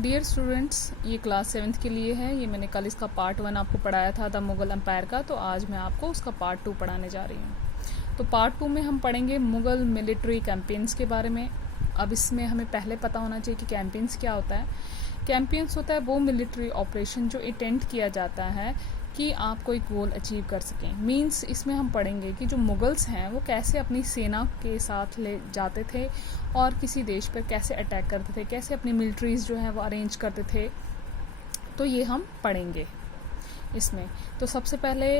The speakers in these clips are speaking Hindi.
डियर स्टूडेंट्स, ये क्लास 7th के लिए है। ये मैंने कल इसका पार्ट 1 आपको पढ़ाया था द मुग़ल एम्पायर का, तो आज मैं आपको उसका पार्ट 2 पढ़ाने जा रही हूँ। तो पार्ट 2 में हम पढ़ेंगे मुग़ल मिलिट्री कैंपेन्स के बारे में। अब इसमें हमें पहले पता होना चाहिए कि कैंपेन्स क्या होता है। कैंपेन्स होता है वो मिलिट्री ऑपरेशन जो अटेम्प्ट किया जाता है कि आप कोई गोल अचीव कर सकें। मींस इसमें हम पढ़ेंगे कि जो मुगल्स हैं वो कैसे अपनी सेना के साथ ले जाते थे और किसी देश पर कैसे अटैक करते थे, कैसे अपनी मिलिट्रीज जो है वो अरेंज करते थे। तो ये हम पढ़ेंगे इसमें। तो सबसे पहले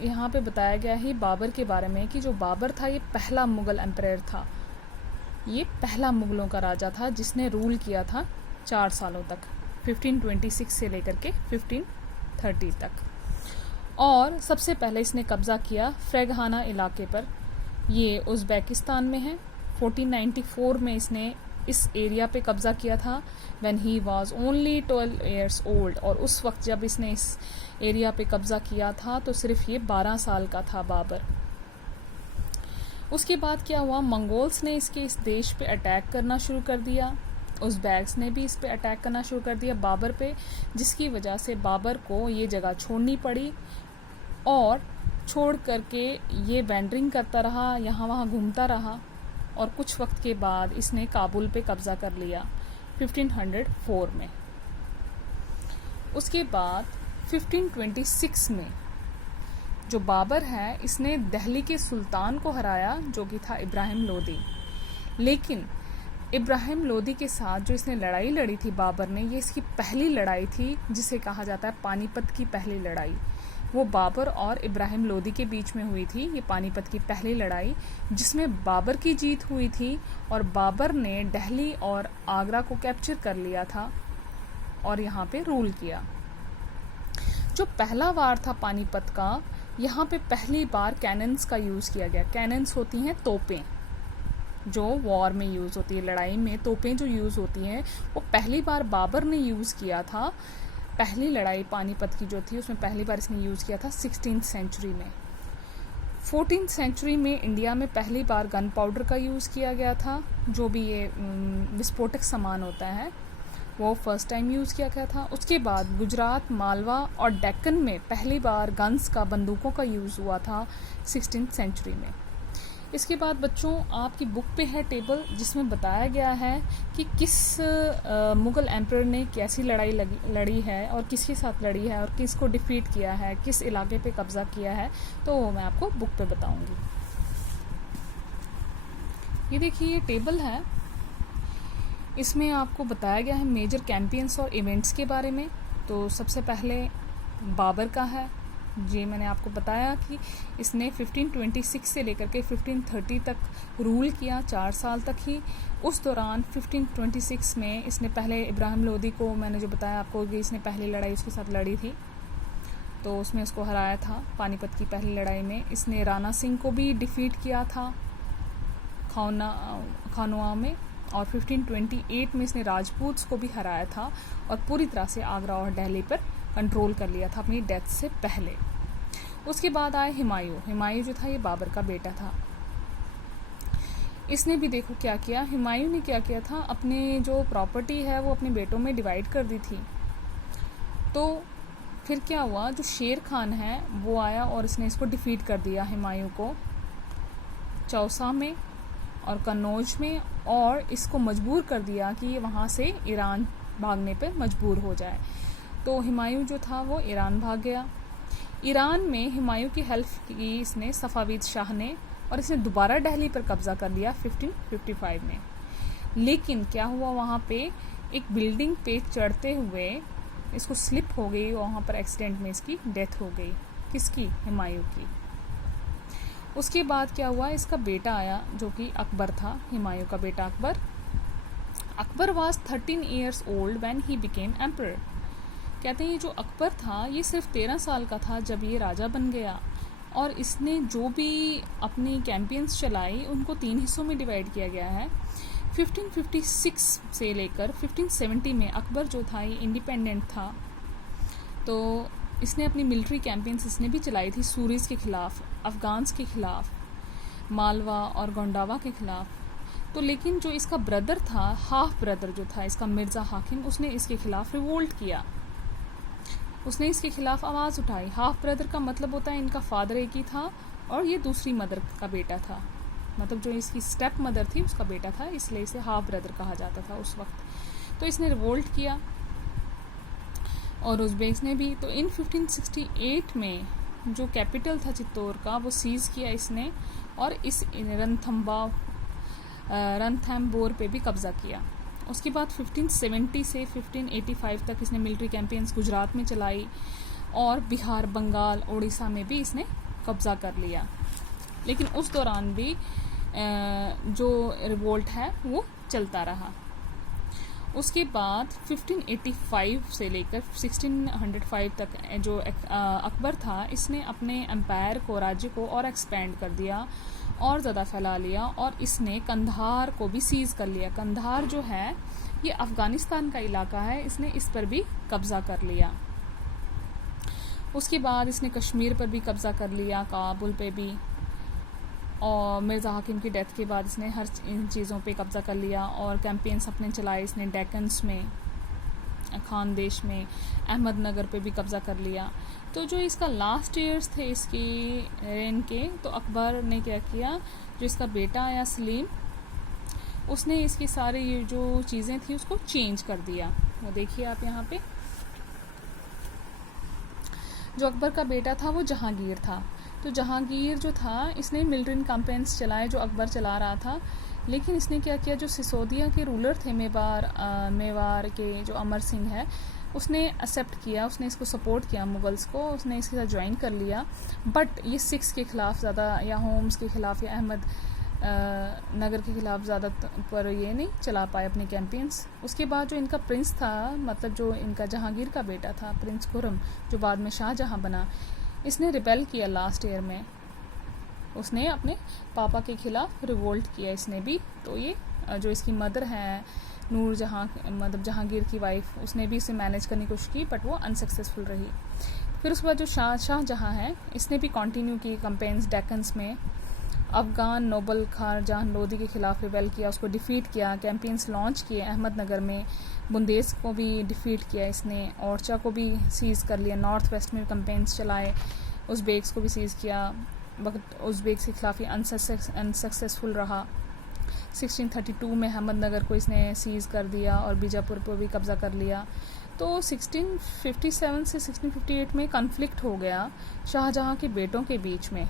यहाँ पे बताया गया है बाबर के बारे में कि जो बाबर था ये पहला मुग़ल एम्पायर था। ये पहला मुग़लों का राजा था जिसने रूल किया था 4 सालों तक, 1526 से लेकर के 1530 तक। और सबसे पहले इसने कब्ज़ा किया फरेगहाना इलाके पर, ये उज़्बेकिस्तान में है। 1494 में इसने इस एरिया पे कब्ज़ा किया था when he was only 12 years old. और उस वक्त जब इसने इस एरिया पे कब्ज़ा किया था तो सिर्फ ये 12 साल का था बाबर। उसके बाद क्या हुआ, मंगोल्स ने इस देश पे अटैक करना शुरू कर दिया। उज़्बेक्स ने भी इस पे अटैक करना शुरू कर दिया बाबर पे, जिसकी वजह से बाबर को ये जगह छोड़नी पड़ी और छोड़ करके ये वैंडरिंग करता रहा, यहाँ वहाँ घूमता रहा। और कुछ वक्त के बाद इसने काबुल पे कब्ज़ा कर लिया 1504 में। उसके बाद 1526 में जो बाबर है इसने दिल्ली के सुल्तान को हराया जो कि था इब्राहिम लोदी। लेकिन इब्राहिम लोदी के साथ जो इसने लड़ाई लड़ी थी बाबर ने, ये इसकी पहली लड़ाई थी जिसे कहा जाता है पानीपत की पहली लड़ाई। वो बाबर और इब्राहिम लोदी के बीच में हुई थी ये पानीपत की पहली लड़ाई, जिसमें बाबर की जीत हुई थी और बाबर ने दिल्ली और आगरा को कैप्चर कर लिया था और यहाँ पे रूल किया। जो पहला वार था पानीपत का, यहाँ पे पहली बार कैनन्स का यूज़ किया गया। कैनन्स होती हैं तोपें जो वॉर में यूज़ होती है, लड़ाई में तोपें जो यूज़ होती हैं, वो पहली बार बाबर ने यूज़ किया था। पहली लड़ाई पानीपत की जो थी उसमें पहली बार इसने यूज़ किया था 16th सेंचुरी में। 14th सेंचुरी में इंडिया में पहली बार गन पाउडर का यूज़ किया गया था, जो भी ये विस्फोटक सामान होता है वो फर्स्ट टाइम यूज़ किया गया था। उसके बाद गुजरात, मालवा और डेक्कन में पहली बार गन्स का, बंदूकों का यूज़ हुआ था 16th सेंचुरी में। इसके बाद बच्चों आपकी बुक पे है टेबल जिसमें बताया गया है कि किस मुग़ल एम्पायर ने कैसी लड़ाई लड़ी है और किसके साथ लड़ी है और किसको डिफीट किया है, किस इलाके पे कब्ज़ा किया है, तो वो मैं आपको बुक पे बताऊंगी। ये देखिए ये टेबल है, इसमें आपको बताया गया है मेजर कैंपेन्स और इवेंट्स के बारे में। तो सबसे पहले बाबर का है, ये मैंने आपको बताया कि इसने 1526 से लेकर के 1530 तक रूल किया, 4 साल तक ही। उस दौरान 1526 में इसने पहले इब्राहिम लोदी को, मैंने जो बताया आपको कि इसने पहली लड़ाई उसके साथ लड़ी थी, तो उसमें उसको हराया था पानीपत की पहली लड़ाई में। इसने राणा सिंह को भी डिफीट किया था खानवा में। और 1528 में इसने राजपूत्स को भी हराया था और पूरी तरह से आगरा और दिल्ली पर कंट्रोल कर लिया था अपनी डेथ से पहले। उसके बाद आए हुमायूं जो था ये बाबर का बेटा था। इसने भी देखो क्या किया, हुमायूं ने क्या किया था, अपने जो प्रॉपर्टी है वो अपने बेटों में डिवाइड कर दी थी। तो फिर क्या हुआ, जो शेर खान है वो आया और इसने इसको डिफीट कर दिया हुमायूं को चौसा में और कन्नौज में, और इसको मजबूर कर दिया कि ये वहाँ से ईरान भागने पे मजबूर हो जाए। तो हुमायूं जो था वो ईरान भाग गया। ईरान में हुमायूं की हेल्प की इसने सफ़ाविद शाह ने, और इसने दोबारा दिल्ली पर कब्ज़ा कर लिया 1555 में। लेकिन क्या हुआ, वहाँ पे एक बिल्डिंग पे चढ़ते हुए इसको स्लिप हो गई, वहाँ पर एक्सीडेंट में इसकी डेथ हो गई। किसकी? हुमायूं की। उसके बाद क्या हुआ, इसका बेटा आया जो कि अकबर था, हुमायूं का बेटा Akbar. Akbar was 13 years old when he became emperor. कहते हैं ये जो अकबर था ये सिर्फ 13 साल का था जब ये राजा बन गया। और इसने जो भी अपनी कैंपेन्स चलाई उनको 3 हिस्सों में डिवाइड किया गया है। 1556 से लेकर 1570 में अकबर जो था ये इंडिपेंडेंट था, तो इसने अपनी मिलिट्री कैंपेन्स इसने भी चलाई थी सूरीज के ख़िलाफ़, अफ़गान्स के ख़िलाफ़, मालवा और गोंडावा के ख़िलाफ़। तो लेकिन जो इसका ब्रदर था, हाफ ब्रदर जो था इसका, मिर्ज़ा हाकिम, उसने इसके खिलाफ रिवोल्ट किया, उसने इसके खिलाफ आवाज़ उठाई। हाफ ब्रदर का मतलब होता है इनका फादर एक ही था और ये दूसरी मदर का बेटा था, मतलब जो इसकी स्टेप मदर थी उसका बेटा था, इसलिए इसे हाफ ब्रदर कहा जाता था उस वक्त। तो इसने रिवोल्ट किया और उज़्बेक्स ने भी। तो इन 1568 में जो कैपिटल था चित्तौड़ का वो सीज़ किया इसने और इस रणथंबोर पे भी कब्ज़ा किया। उसके बाद 1570 से 1585 तक इसने मिलिट्री कैंपेन्स गुजरात में चलाई और बिहार, बंगाल, उड़ीसा में भी इसने कब्ज़ा कर लिया। लेकिन उस दौरान भी जो रिवोल्ट है वो चलता रहा। उसके बाद 1585 से लेकर 1605 तक जो अकबर था, इसने अपने एम्पायर को, राज्य को और एक्सपेंड कर दिया और ज़्यादा फैला लिया और इसने कंधार को भी सीज़ कर लिया। कंधार जो है ये अफ़गानिस्तान का इलाका है, इसने इस पर भी कब्ज़ा कर लिया। उसके बाद इसने कश्मीर पर भी कब्ज़ा कर लिया, काबुल पे भी, और मिर्ज़ा हाकिम की डेथ के बाद इसने हर इन चीज़ों पे कब्ज़ा कर लिया और कैंपेन्स अपने चलाए इसने। डेक्कन्स में, खानदेश में, अहमदनगर पे भी कब्ज़ा कर लिया। तो जो इसका लास्ट ईयर्स थे इसकी रेन के, तो अकबर ने क्या किया, जो इसका बेटा आया सलीम, उसने इसकी सारी ये जो चीज़ें थी उसको चेंज कर दिया। वो देखिए आप यहाँ पे, जो अकबर का बेटा था वो जहांगीर था। तो जहांगीर जो था इसने मिलिट्री कैंपेन्स चलाए जो अकबर चला रहा था, लेकिन इसने क्या किया, जो सिसोदिया के रूलर थे मेवाड़ के जो अमर सिंह है, उसने एक्सेप्ट किया, उसने इसको सपोर्ट किया मुगल्स को, उसने इसके साथ ज्वाइन कर लिया। बट ये सिख्स के ख़िलाफ़ ज़्यादा, या होम्स के ख़िलाफ़, या अहमद नगर के ख़िलाफ़ ज़्यादा पर ये नहीं चला पाए अपने कैंपेन्स। उसके बाद जो इनका प्रिंस था, मतलब जो इनका जहांगीर का बेटा था, प्रिंस खुर्रम, जो बाद में शाहजहां बना, इसने रिबेल किया लास्ट ईयर में, उसने अपने पापा के खिलाफ रिवोल्ट किया इसने भी। तो ये जो इसकी मदर है नूर जहां, मतलब जहांगीर की वाइफ, उसने भी इसे मैनेज करने की कोशिश की बट वो अनसक्सेसफुल रही। फिर उसके बाद जो शाहजहां है, इसने भी कंटिन्यू की कैंपेन्स डेक्कन्स में, अफ़गान नोबल खान जहां लोदी के खिलाफ रिबेल किया, उसको डिफीट किया, कैंपेन्स लॉन्च किए अहमदनगर में, बुंदेस को भी डिफीट किया इसने, ओरछा को भी सीज़ कर लिया, नॉर्थ वेस्ट में कैंपेन्स चलाए, उज़्बेक्स को भी सीज़ किया, वक्त उज़्बेक्स के खिलाफ ही अनसक्सेसफुल रहा। 1632 में अहमदनगर को इसने सीज़ कर दिया और बीजापुर पर भी कब्ज़ा कर लिया। तो 1657 से 1658 में कॉन्फ्लिक्ट हो गया शाहजहां के बेटों के बीच में।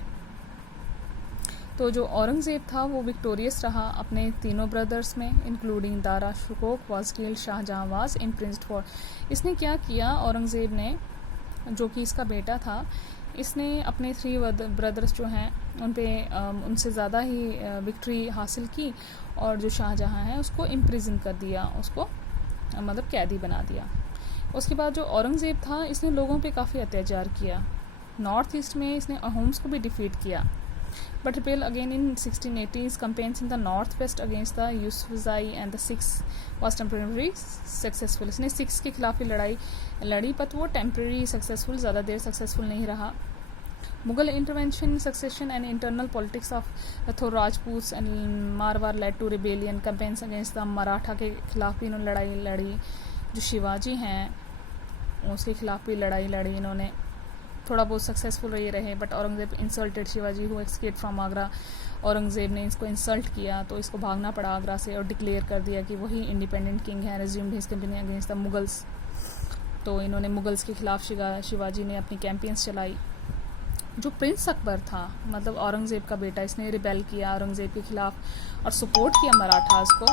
तो जो औरंगज़ेब था वो विक्टोरियस रहा अपने तीनों ब्रदर्स में, including Dara Shikoh was killed, Shah Jahan was imprisoned for. इसने क्या किया, औरंगज़ेब ने, जो कि इसका बेटा था, इसने अपने 3 ब्रदर्स जो हैं उन पे उनसे ज़्यादा ही विक्ट्री हासिल की और जो शाहजहां है उसको इम्प्रिजन कर दिया, उसको मतलब कैदी बना दिया। उसके बाद जो औरंगज़ेब था, इसने लोगों पे काफ़ी अत्याचार किया। नॉर्थ ईस्ट में इसने होम्स को भी डिफीट किया, but repelled again in 1680s. Campaigns in the northwest against the Yusufzai and the Sikhs was temporarily successful. इसने सिक्स के खिलाफ ही लड़ाई लड़ी, पर वो टेम्परेरी सक्सेसफुल, ज़्यादा देर सक्सेसफुल नहीं रहा। Mughal intervention, succession and internal politics of थोर Rajput and Marwar led to rebellion. Campaigns against the Maratha के खिलाफ भी इन्होंने लड़ाई लड़ी। जो शिवाजी हैं उसके खिलाफ भी लड़ाई लड़ी इन्होंने, थोड़ा बहुत सक्सेसफुल रहे, but Aurangzeb insulted Shivaji who escaped from Agra. Aurangzeb ने इसको इंसल्ट किया तो इसको भागना पड़ा आगरा से और डिक्लेयर कर दिया कि वही इंडिपेंडेंट किंग है, resumed his campaign against the Mughals. तो इन्होंने मुगल्स के खिलाफ शिवाजी ने अपनी कैंपेन्स चलाई। जो प्रिंस अकबर था, मतलब औरंगज़ेब का बेटा, इसने रिबेल किया औरंगज़ेब के खिलाफ और सपोर्ट किया मराठास को।